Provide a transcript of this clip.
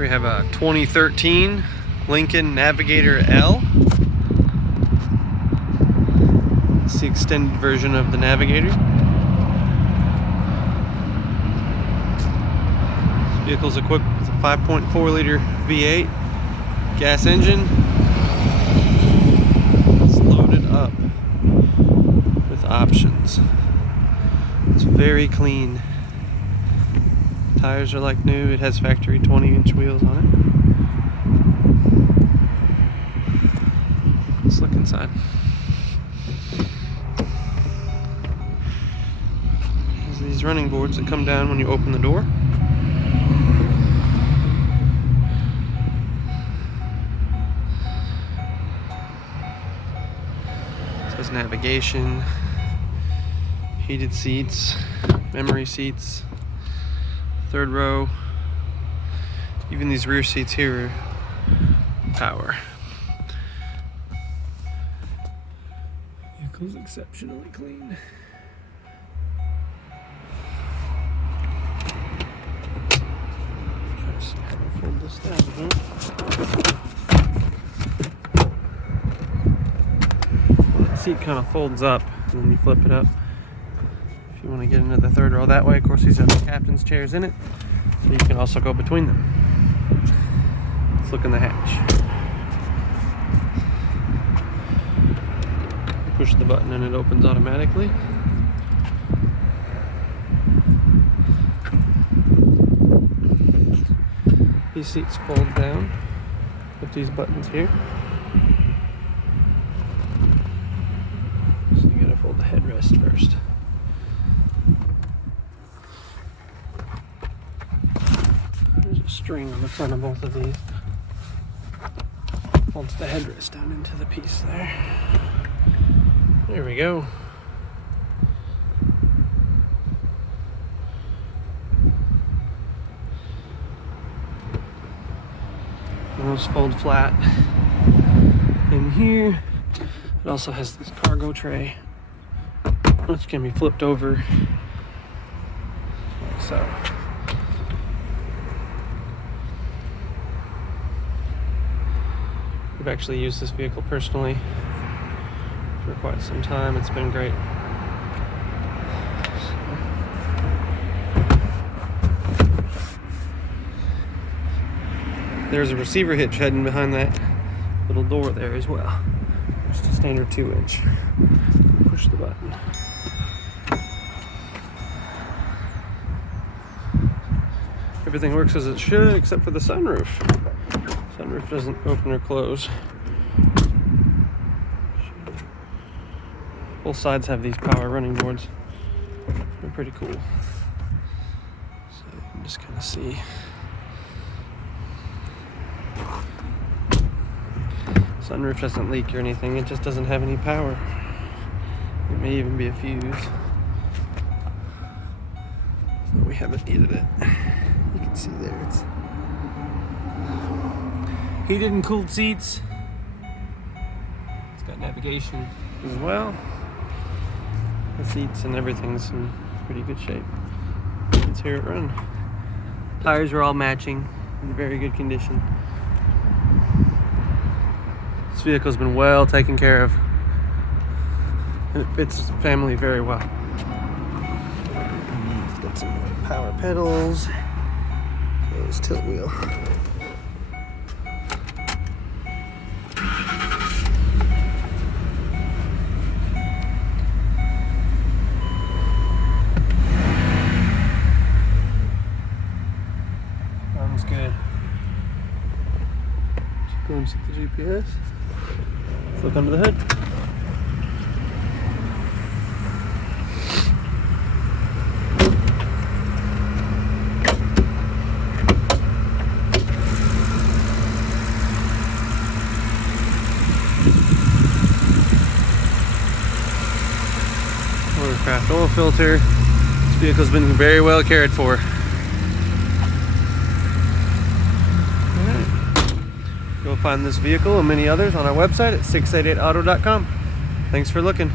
We have a 2013 Lincoln Navigator L. It's the extended version of the Navigator. This vehicle is equipped with a 5.4 liter V8 gas engine. It's loaded up with options. It's very clean. Tires are like new. It has factory 20-inch wheels on it. Let's look inside. There's these running boards that come down when you open the door. It says navigation, heated seats, memory seats. Third row. Even these rear seats here are power. Vehicle's exceptionally clean. Try to see how to fold this down again. Well, that seat kind of folds up and then you flip it up. If you want to get into the third row that way, of course these have the captain's chairs in it, so you can also go between them. Let's look in the hatch. You push the button and it opens automatically. These seats fold down with these buttons here. So you gotta fold the headrest first. String on the front of both of these. Folds the headrest down into the piece there. There we go. Those fold flat in here. It also has this cargo tray, which can be flipped over like so. I've actually used this vehicle personally for quite some time. It's been great. There's a receiver hitch heading behind that little door there as well. Just a standard 2-inch. Push the button. Everything works as it should except for the sunroof. Sunroof doesn't open or close. Both sides have these power running boards. They're pretty cool. So you can just kind of see. Sunroof doesn't leak or anything, it just doesn't have any power. It may even be a fuse. But we haven't needed it. You can see there, it's heated and cooled seats. It's got navigation as well. The seats and everything's in pretty good shape. Let's hear it run. Tires are all matching, in very good condition. This vehicle's been well taken care of. And it fits the family very well. It's got some power pedals. There's tilt wheel. Sounds good. Just go and set the GPS. Let's look under the hood. Watercraft oil filter. This vehicle's been very well cared for. You'll find this vehicle and many others on our website at 688auto.com. Thanks for looking.